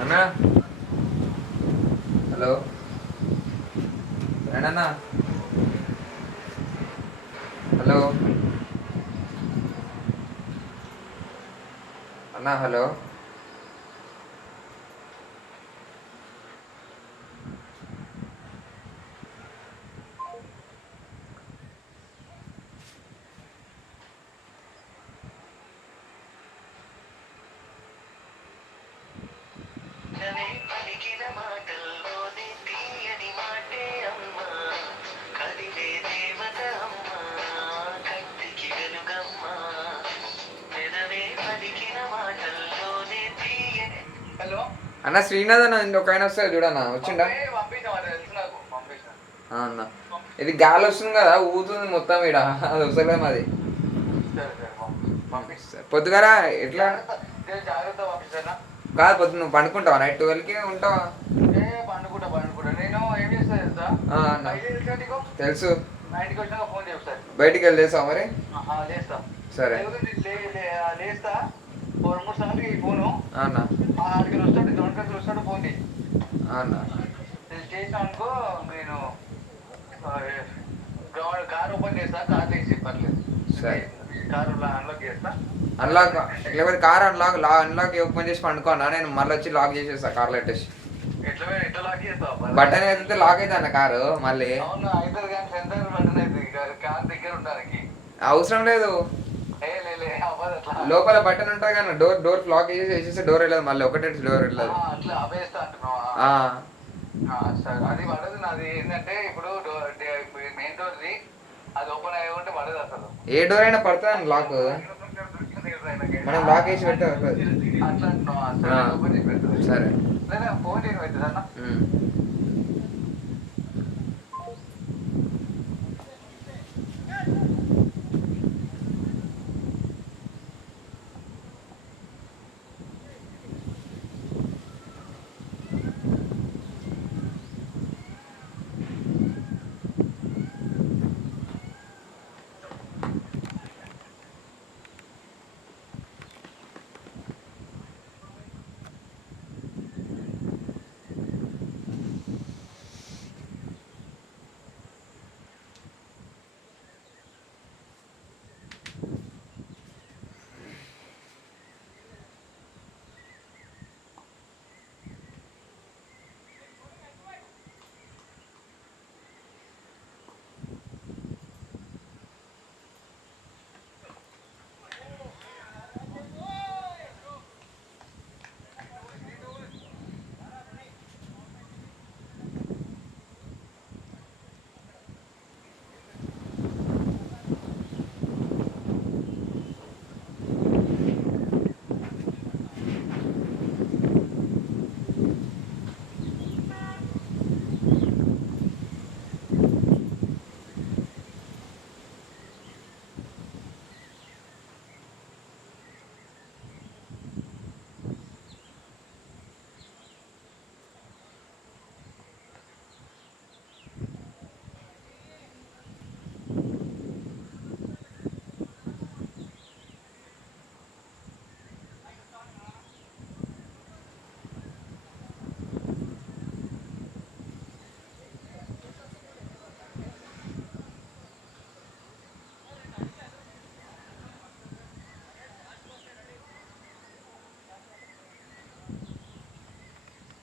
అన్నా హలో అన్నా హలో అన్నా హలో హలో అన్న శ్రీనాథ్ అన్న ఒక ఆయన వస్తాడు చూడన్నా వచ్చిండా అన్న ఇది గాలి వస్తుంది కదా ఊతుంది మొత్తం ఈడ అది వస్తలే మాది పొద్దుగారా ఎట్లా జాగ్రత్త పంపిస్తానా కాదు పొద్దు నువ్వు పండుకుంటావా నైట్ 12కి ఉంటావా పండుకుంటా నేను ఏం చేస్తా తెలుసా అన్న నీకు తెలుసు మా ఇంటికి వచ్చినాక ఫోన్ చేస్తాను బయటికి వెళ్ళేసావా మరి లేస్తా సరే లేస్తా 2-3 సార్లు ఈ ఫోను అన్న ఆడికి వస్తాడు దొండకాయలు వస్తాడు ఫోన్ చేయి అన్న చేసినా అనుకో నేను కార్ ఓపెన్ చేస్తా కార్ తీసి పర్లేదు సరే కారు అన్లాక్ చేస్తా అన్లాక్ లేకపోతే కార్ అన్లాక్ ఓపెన్ చేసి పండుకోనా నేను మళ్ళీ వచ్చి లాక్ చేసేస్తా కార్లో పెట్టేసి ఎట్లా లాక్ చేస్తావు బటన్ అయితే లాక్ అయితే అన్న కారు మళ్ళీ అవును అయితే కానీ సెంటర్ బటన్ అయితే కార్ దగ్గర ఉండడానికి అవసరం లేదు అవ్వదు అట్లా లోపల బటన్ ఉంటుంది కానీ డోర్ లాక్ చేసి వేసేస్తే డోర్ వెళ్ళదు మళ్ళీ ఒకటే డోర్ వెళ్ళదు అట్లా అవేస్తా అంటున్నావా సరే అది పడదు నాది ఏంటంటే ఇప్పుడు మెయిన్ డోర్ది అది ఓపెన్ అయ్యి ఉంటే పడదు అసలు ఏ డోర్ అయినా పడుతుంది లాక్ మనం లాక్ వేసి పెట్టే అట్లా అంటున్నావా సరే ఓపెన్ చేసి పెడతా సరే లేదా ఫోన్ చేసి పెడతా ఉమ్.